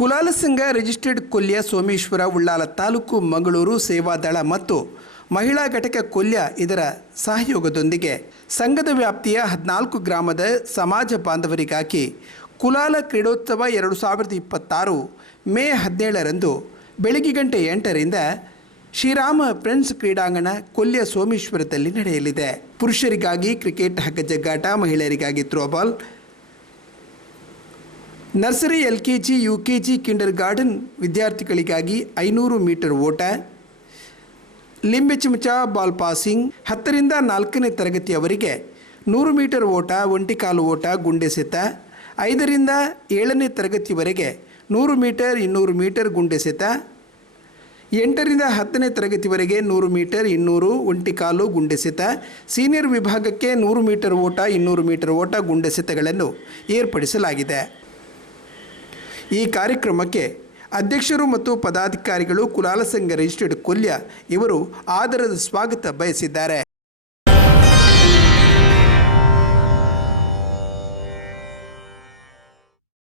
ಕುಲಾಲ ಸಂಘ ರಿಜಿಸ್ಟರ್ಡ್ ಕೊಲ್ಯ ಸೋಮೇಶ್ವರ ಉಳ್ಳಾಲ ತಾಲೂಕು ಮಂಗಳೂರು ಸೇವಾದಳ ಮತ್ತು ಮಹಿಳಾ ಘಟಕ ಕೊಲ್ಯ ಇದರ ಸಹಯೋಗದೊಂದಿಗೆ ಸಂಘದ ವ್ಯಾಪ್ತಿಯ 14 ಗ್ರಾಮದ ಸಮಾಜ ಬಾಂಧವರಿಗಾಗಿ ಕುಲಾಲ ಕ್ರೀಡೋತ್ಸವ 2026 ಮೇ 17ರಂದು ಬೆಳಗ್ಗೆ ಗಂಟೆ 8ರಿಂದ ಶ್ರೀರಾಮ ಫ್ರೆಂಡ್ಸ್ ಕ್ರೀಡಾಂಗಣ ಕೊಲ್ಯ ಸೋಮೇಶ್ವರದಲ್ಲಿ ನಡೆಯಲಿದೆ. ಪುರುಷರಿಗಾಗಿ ಕ್ರಿಕೆಟ್ ಹಗ್ಗಜಗ್ಗಾಟ, ಮಹಿಳೆಯರಿಗಾಗಿ throwball, nursery, LKG, UKG, Kinder garden ವಿದ್ಯಾರ್ಥಿಗಳಿಗಾಗಿ 500 ಮೀಟರ್ ಓಟ, ಲಿಂಬೆ ಚಮಚ, ಬಾಲ್ ಪಾಸಿಂಗ್, 10ರಿಂದ 4ನೇ ತರಗತಿಯವರಿಗೆ 100 ಮೀಟರ್ ಓಟ, ಒಂಟಿಕಾಲು ಓಟ, ಗುಂಡೆಸೆತ, 5ರಿಂದ 7ನೇ ತರಗತಿವರೆಗೆ 100 ಮೀಟರ್, 200 ಮೀಟರ್ ಗುಂಡೆಸೆತ, 8ರಿಂದ 10ನೇ ತರಗತಿವರೆಗೆ 100 ಮೀಟರ್, 200 ಒಂಟಿಕಾಲು ಗುಂಡೆಸೆತ, ಸೀನಿಯರ್ ವಿಭಾಗಕ್ಕೆ 100 ಮೀಟರ್ ಓಟ, 200 ಮೀಟರ್ ಓಟ, ಗುಂಡೆಸೆತಗಳನ್ನು ಏರ್ಪಡಿಸಲಾಗಿದೆ. ಈ ಕಾರ್ಯಕ್ರಮಕ್ಕೆ ಅಧ್ಯಕ್ಷರು ಮತ್ತು ಪದಾಧಿಕಾರಿಗಳು ಕುಲಾಲ ಸಂಘ ರಿಜಿಸ್ಟರ್ಡ್ ಕೊಲ್ಯ ಇವರು ಆದರದ ಸ್ವಾಗತ ಬಯಸಿದ್ದಾರೆ.